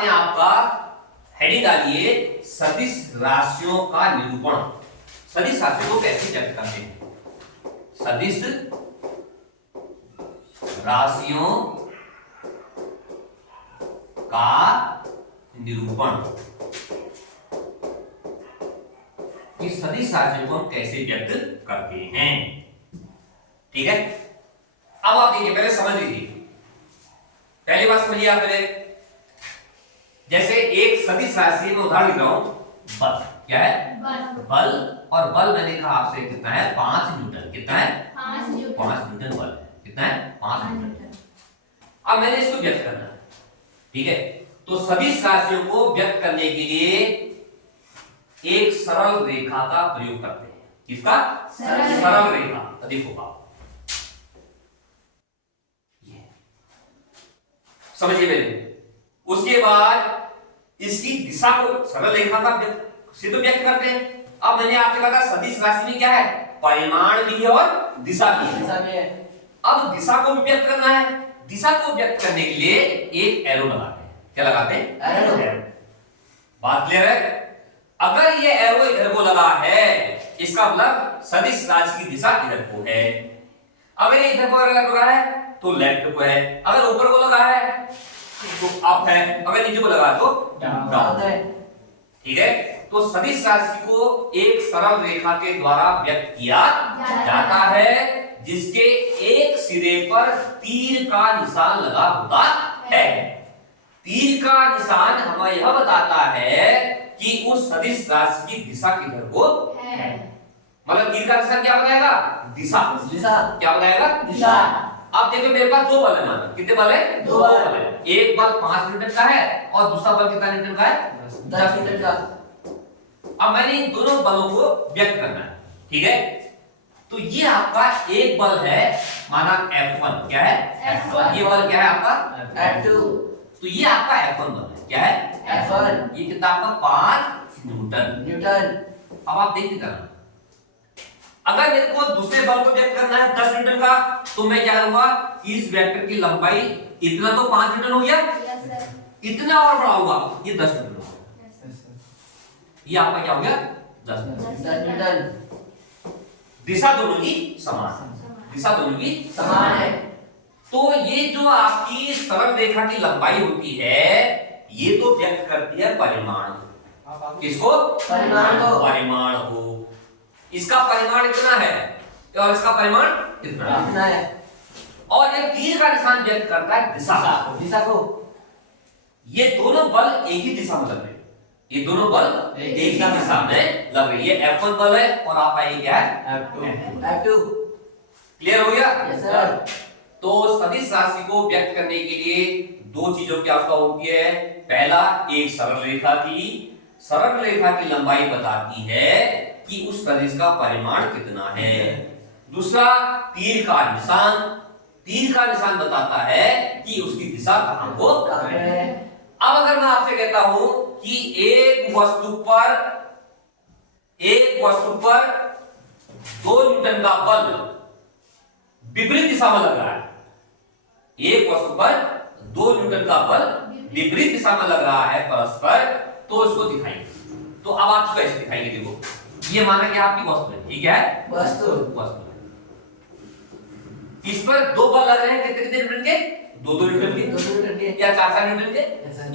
आते हैं आपका हेडिंग डालिए सदिश राशियों का निरूपण। सदिश राशियों को कैसे व्यक्त करते हैं? सदिश राशियों का निरूपण। इस सदिश राशियों को हम कैसे व्यक्त करते हैं, ठीक है। अब आप देखिए, पहले समझ लीजिए, पहली बात समझिए आप पहले। जैसे एक सदिश राशि में उदाहरण लिख रहा हूं, बल। क्या है? बल। और बल मैंने कहा आपसे कितना है? 5 न्यूटन। कितना है? 5 न्यूटन बल है। कितना है? 5 न्यूटन। अब मैंने इसको व्यक्त करना है, ठीक है। तो सदिश राशियों को व्यक्त करने के लिए एक सरल रेखा का प्रयोग करते हैं। किसका? सरल रेखा। देखो आप समझिए पहले। उसके बाद इसकी दिशा को सरल रेखा का सिद्ध व्यक्त करते हैं। अब मैंने आपसे कहा था सदिश राशि में क्या है? परिमाण भी है और दिशा भी है। अब दिशा को भी व्यक्त करना है। दिशा को व्यक्त करने के लिए एक एरो लगाते हैं। क्या लगाते हैं? एरो। बात क्लियर है? अगर ये एरो इधर को लगा है, इसका मतलब सदिश राशि की दिशा इधर को है। अगर ये इधर को लगा है तो लेफ्ट को है, अगर ऊपर को लगा है तो अप है, अगर नीचे को लगा तो डाउन है, ठीक है। तो सदिश राशि को एक सरल रेखा के द्वारा व्यक्त किया जाता है, जिसके एक सिरे पर तीर का निशान लगा होता है। तीर का निशान हमें यह बताता है कि उस सदिश राशि की दिशा किधर को है। मतलब तीर का निशान क्या बताएगा? दिशा। क्या बताएगा? दिशा। अब देखो मेरे पास 2 बल है ना। कितने बल है? 2 बल है। एक बल 5 न्यूटन का है और दूसरा बल कितना न्यूटन का है? 10 न्यूटन का। अब मैंने इन दोनों बलों को व्यक्त करना है, ठीक है। तो ये आपका एक बल है, माना F1। क्या है? F1। ये बल क्या है आपका? F2। तो ये आपका F1 बल है। क्या है? F1। ये कितना आपका? 5 न्यूटन। अब आप देखिए करना, अगर मेरे को दूसरे बल को व्यक्त करना है 10 न्यूटन का, तो मैं क्या करूंगा? इस वेक्टर की लंबाई इतना तो 5 न्यूटन हो गया, इतना और बढ़ाऊंगा, ये 10 न्यूटन हो गया। ये आपका क्या हो गया? 10 न्यूटन। दिशा दोनों की समान। दिशा दोनों की समान है। तो ये जो आपकी सरल रेखा की लंबाई होती है, ये तो व्यक्त करती है परिमाण। किसको? परिमाण को। इसका परिमाण इतना है और इसका परिमाण इतना है। और ये तीर का निशान व्यक्त करता है दिशा को। ये दोनों बल एक ही दिशा में लग रहे हैं। ये दोनों बल एक ही दिशा में लग रहे हैं। ये F1 बल है और आपका ये क्या है? F2। क्लियर हो गया? Yes sir. तो सदिश राशि को व्यक्त करने के लिए 2 चीजों की आवश्यकता होती है। पहला, एक सरल रेखा की। सरल रेखा की लंबाई बताती है कि उस सदिश का परिमाण कितना है। दूसरा, तीर का निशान। तीर का निशान बताता है कि उसकी दिशा कहां को है। अब अगर मैं आपसे कहता हूं कि एक वस्तु पर 2 न्यूटन का बल विपरीत दिशा में लग रहा है। एक वस्तु पर 2 न्यूटन का बल विपरीत दिशा में लग रहा है परस्पर, तो इसको दिखाएंगे। तो अब आप कैसे दिखाएंगे? देखो, ये माना कि आपकी वस्तु है, ठीक है? वस्तु। इस पर 2 बल लग रहे हैं, कितने न्यूटन के? 2 न्यूटन के या 4 न्यूटन के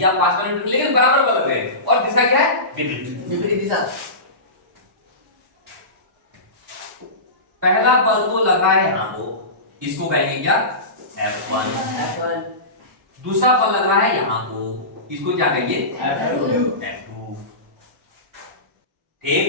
या 5 न्यूटन के, लेकिन बराबर बल लग रहे हैं। और दिशा क्या है? विपरीत दिशा। पहला बल तो लगा है यहां को, इसको कहेंगे क्या? F1। दूसरा बल लग रहा है यहां को, इसको क्या कहेंगे? F2। ठीक।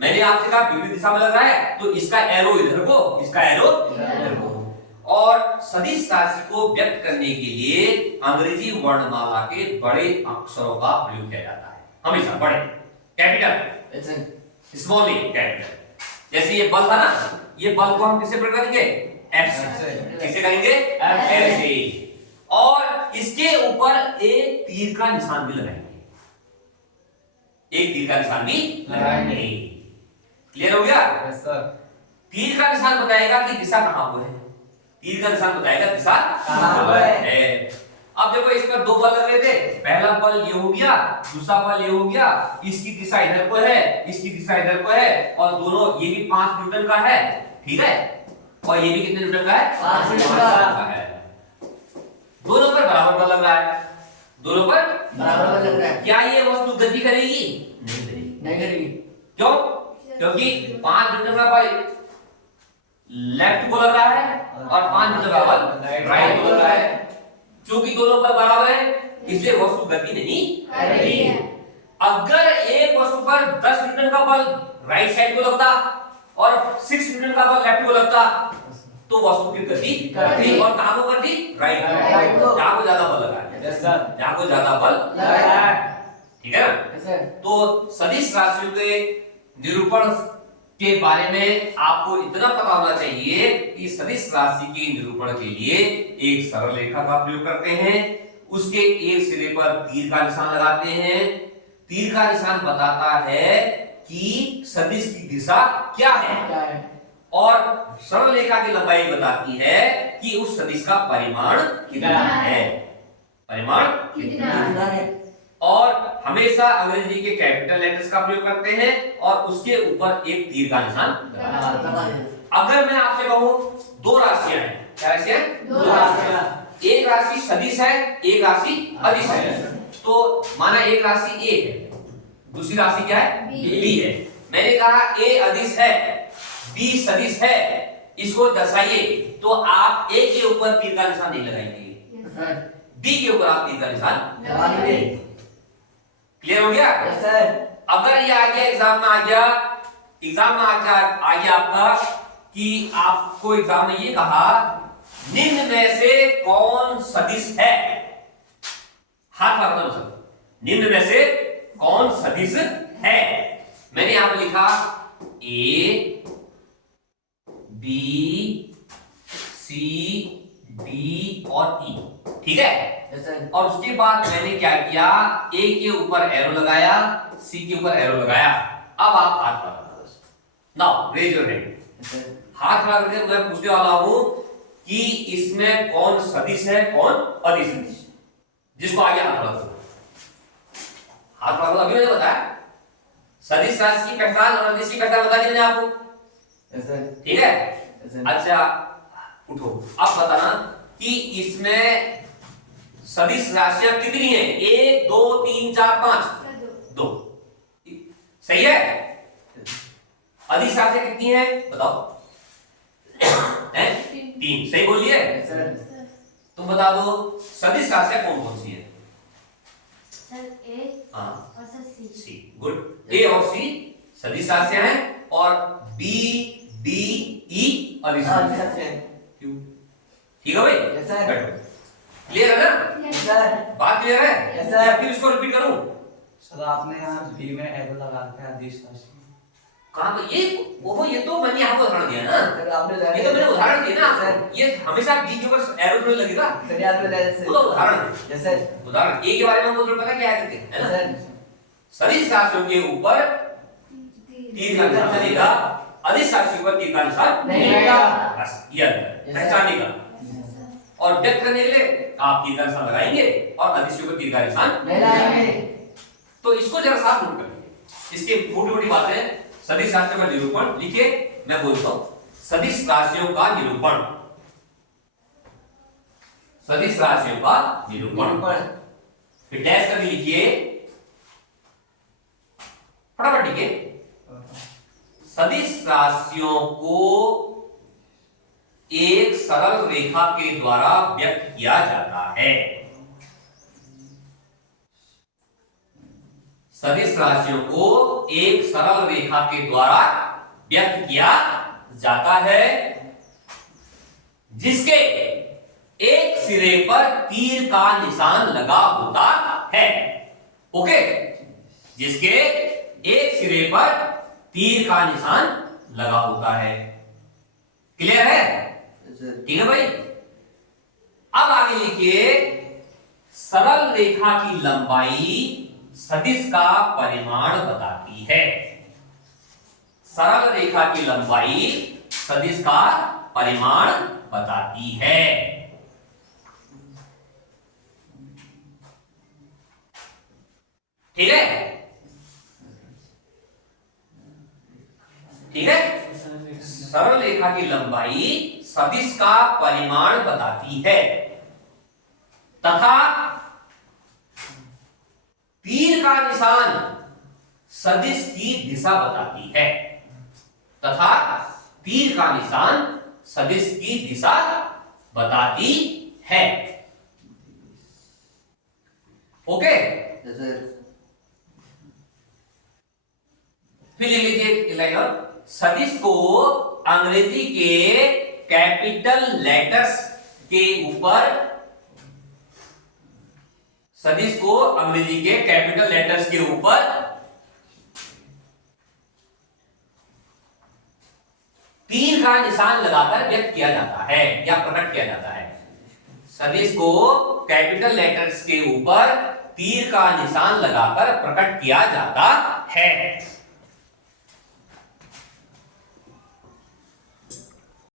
मैंने आपसे कहा विपरीत दिशा में लग रहा है, तो इसका एरो इधर को, इसका एरो इधर को। और सदिश राशि को व्यक्त करने के लिए अंग्रेजी वर्णमाला के बड़े अक्षरों का प्रयोग किया जाता है। हमेशा बड़े, कैपिटल, स्मॉल नहीं, कैपिटल। जैसे ये बल था ना, ये बल को हम किससे प्रकट करेंगे? F से। किससे करेंगे? F से। और इसके ऊपर एक तीर का निशान भी लगाएंगे। एक तीर का निशान भी लगाएंगे। क्लियर हो गया? Yes sir. तीर का निशान बताएगा कि दिशा कहां पर है। तीर का निशान बताएगा दिशा कहां पर है। अब देखो इस पर दो बल लग रहे थे, पहला बल ये हो गया, दूसरा बल ये हो गया, इसकी दिशा इधर को है, इसकी दिशा इधर को है, और दोनों ये भी 5 न्यूटन का है, ठीक है, और ये भी कितने न्यूटन का है, 5 न्यूटन का है। दोनों पर बराबर बल लग रहा है, दोनों पर बराबर बल लग रहा है। क्या ये वस्तु गति करेगी? नहीं करेगी। नहीं करेगी। क्यों? क्योंकि 5 न्यूटन का बल लेफ्ट को लग रहा है और 5 न्यूटन का बल राइट को लग रहा है। क्योंकि दोनों पर बराबर है इसलिए वस्तु गति नहीं करेगी। अगर एक वस्तु पर 10 न्यूटन का बल राइट साइड को लगता और 6 न्यूटन का बल लेफ्ट को लगता तो वस्तु की गति करती, और कहां को करती? राइट को। जहां को ज्यादा बल लगा है, यस सर, जहां को ज्यादा बल लगा है, ठीक है ना? Yes sir. तो सदिश राशियों के निरूपण के बारे में आपको इतना पता होना चाहिए कि सदिश राशि के निरूपण के लिए एक सरल रेखा का प्रयोग करते हैं, उसके एक सिरे पर तीर का निशान लगाते हैं। तीर का निशान बताता है कि सदिश की दिशा क्या है, और सरल रेखा की लंबाई बताती है कि उस सदिश का परिमाण कितना है, परिमाण कितना है। और हमेशा अंग्रेजी के कैपिटल लेटर्स का प्रयोग करते हैं और उसके ऊपर एक तीर का निशान लगाते हैं। अगर मैं आपसे कहूं दो राशियां हैं, क्या राशियां? दो राशियां, एक राशि सदिश है, एक राशि अदिश है, तो माना एक राशि ए है, दूसरी राशि क्या है? बी है। मैंने कहा ए अदिश है, बी सदिश है, इसको दर्शाइए, तो आप ए के ऊपर तीर का निशान नहीं लगाएंगे, बी के ऊपर आप तीर का निशान लगाएंगे। क्लियर हो गया? Yes sir. अगर ये आ गया एग्जाम में, आ गया एग्जाम में, आ गया आपका कि आपको एग्जाम में ये कहा निम्न में से कौन सदिश है, हाथ मारना मतलब, निम्न में से कौन सदिश है। मैंने यहां पर लिखा ए बी सी डी और ई, ठीक है। और उसके बाद मैंने क्या किया, ए के ऊपर एरो लगाया, सी के ऊपर एरो लगाया। अब आप हाथ लगा, नाउ रेज योर हैंड। हाथ लगा करके मैं पूछने वाला हूं कि इसमें कौन सदिश है, कौन अदिश है। जिसको आगे हाथ लगा, हाथ लगा, अभी मैंने बताया सदिश राशि की पहचान और अदिश की पहचान बता दी मैंने आपको, ठीक है। अच्छा उठो, अब बताना कि इसमें सदिश राशियां कितनी है? 1 2 3 4 5, 2, सही है। अदिश राशियां कितनी है बताओ? हैं? 3, सही बोलिए। तुम बता दो सदिश राशियां कौन कौन सी है? सर ए और सर सी। गुड। ए और सी सदिश राशियां हैं और बी डी ई अदिश राशियां हैं। क्यों? ठीक है भाई? Yes sir. क्लियर है ना? Yes sir. बात क्लियर है? Yes sir. या फिर इसको रिपीट करूं? सर आपने यहाँ बी में एरो लगा रखा है अदिश राशि। कहां पे ये? ओहो, ये तो मैंने आपको उदाहरण दिया ना सर आपने ये तो मैंने उदाहरण दिया ना आपको। ये हमेशा बी के ऊपर एरो थोड़ी लगेगा, सर आपने सर वो तो उदाहरण है। Yes sir. उदाहरण ए के बारे में हमको तो पता क्या है करके, है ना? सर सदिश राशियों के ऊपर तीर का निशान लगेगा, अदिश राशि के ऊपर तीर का निशान नहीं लगेगा। बस ये पहचानने का। और व्यक्त करने के लिए आप तीर का निशान लगाएंगे और अदिश के ऊपर तीर का निशान नहीं लगाएंगे। तो इसको जरा साफ नोट करिए, इसके छोटी-छोटी बातें। सदिश राशियों का निरूपण लिखिए, मैं बोलता हूं सदिश राशियों का निरूपण, सदिश राशियों का निरूपण, फिर डैश करके लिखिए, फटाफट लिखिए। सदिश राशियों को एक सरल रेखा के द्वारा व्यक्त किया जाता है। सदिश राशियों को एक सरल रेखा के द्वारा व्यक्त किया जाता है जिसके एक सिरे पर तीर का निशान लगा होता है। ओके, जिसके एक सिरे पर तीर का निशान लगा होता है। क्लियर है? ठीक है भाई। अब आगे लिखिए, सरल रेखा की लंबाई सदिश का परिमाण बताती है। सरल रेखा की लंबाई सदिश का परिमाण बताती है। ठीक है, ठीक है। सरल रेखा की लंबाई सदिश का परिमाण बताती है तथा तीर का निशान सदिश की दिशा बताती है, तथा तीर का निशान सदिश की दिशा बताती है। ओके, फिर लिख लीजिए एक लाइन और, सदिश को अंग्रेजी के कैपिटल लेटर्स के ऊपर, सदिश को अंग्रेजी के कैपिटल लेटर्स के ऊपर तीर का निशान लगाकर व्यक्त किया जाता है या प्रकट किया जाता है। सदिश को कैपिटल लेटर्स के ऊपर तीर का निशान लगाकर प्रकट किया जाता है।